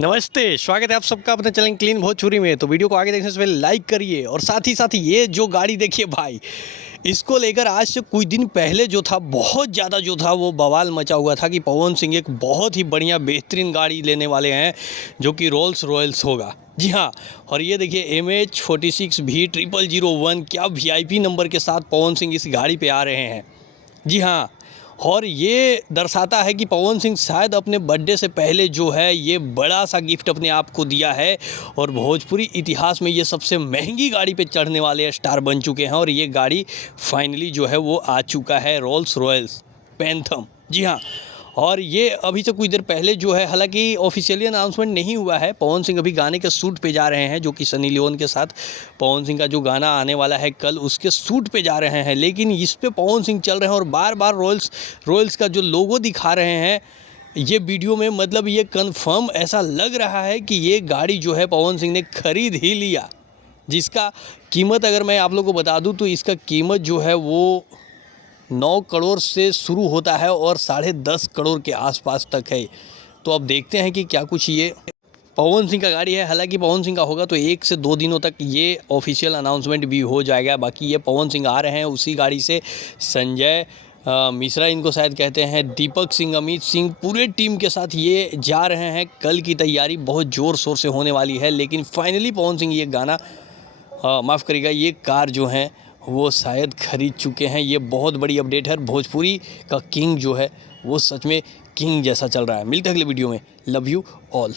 नमस्ते, स्वागत है आप सबका अपने चैनल क्लीन भोजपुरी में। तो वीडियो को आगे देखने से पहले लाइक करिए और साथ ही ये जो गाड़ी देखिए भाई, इसको लेकर आज से कुछ दिन पहले जो था बहुत ज़्यादा जो था वो बवाल मचा हुआ था कि पवन सिंह एक बहुत ही बढ़िया बेहतरीन गाड़ी लेने वाले हैं जो कि रोल्स रॉयल्स होगा। जी हाँ, और ये देखिए MH46V0001 क्या VIP नंबर के साथ पवन सिंह इस गाड़ी पे आ रहे हैं। जी हाँ, और ये दर्शाता है कि पवन सिंह शायद अपने बर्थडे से पहले जो है ये बड़ा सा गिफ्ट अपने आप को दिया है और भोजपुरी इतिहास में ये सबसे महंगी गाड़ी पे चढ़ने वाले स्टार बन चुके हैं। और ये गाड़ी फाइनली जो है वो आ चुका है, रोल्स रॉयल्स पैंथम। जी हाँ, और ये अभी से कुछ देर पहले जो है, हालांकि ऑफिशियली अनाउंसमेंट नहीं हुआ है। पवन सिंह अभी गाने के शूट पे जा रहे हैं, जो कि सनी लियोन के साथ पवन सिंह का जो गाना आने वाला है कल, उसके शूट पे जा रहे हैं। लेकिन इस पे पवन सिंह चल रहे हैं और बार बार रॉयल्स का जो लोगो दिखा रहे हैं ये वीडियो में। मतलब ये कंफर्म ऐसा लग रहा है कि ये गाड़ी जो है पवन सिंह ने खरीद ही लिया, जिसका कीमत अगर मैं आप लोग को बता दूं तो इसका कीमत जो है वो 9 करोड़ से शुरू होता है और 10.5 करोड़ के आसपास तक है। तो अब देखते हैं कि क्या कुछ ये पवन सिंह का गाड़ी है। हालांकि पवन सिंह का होगा तो 1 से 2 दिनों तक ये ऑफिशियल अनाउंसमेंट भी हो जाएगा। बाकी ये पवन सिंह आ रहे हैं उसी गाड़ी से, संजय मिश्रा इनको शायद कहते हैं, दीपक सिंह, अमित सिंह, पूरे टीम के साथ ये जा रहे हैं। कल की तैयारी बहुत ज़ोर शोर से होने वाली है। लेकिन फाइनली पवन सिंह ये गाना माफ़ करिएगा, ये कार जो है वो शायद खरीद चुके हैं। ये बहुत बड़ी अपडेट है। भोजपुरी का किंग जो है वो सच में किंग जैसा चल रहा है। मिलते हैं अगले वीडियो में। Love you all.